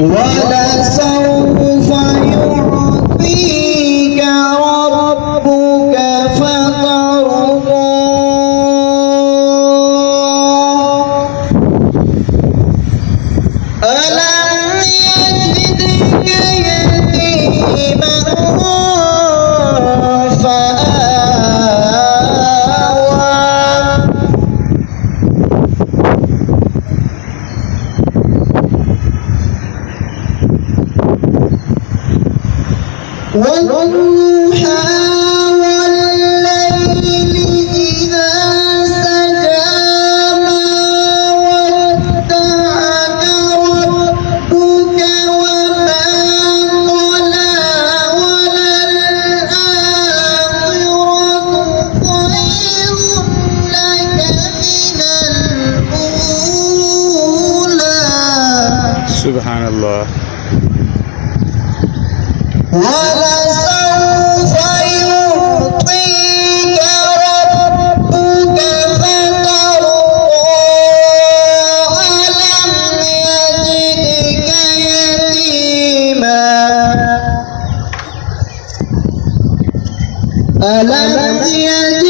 ولسوف يعطيك ربك فترضى ألم يجدك يتيما والضحى والليل إذا سجى ما ودعك ربك وما قلى وللآخرة خير لك من الأولى. سبحان الله. ولسوف يعطيك ربك فترضى ألم يجدك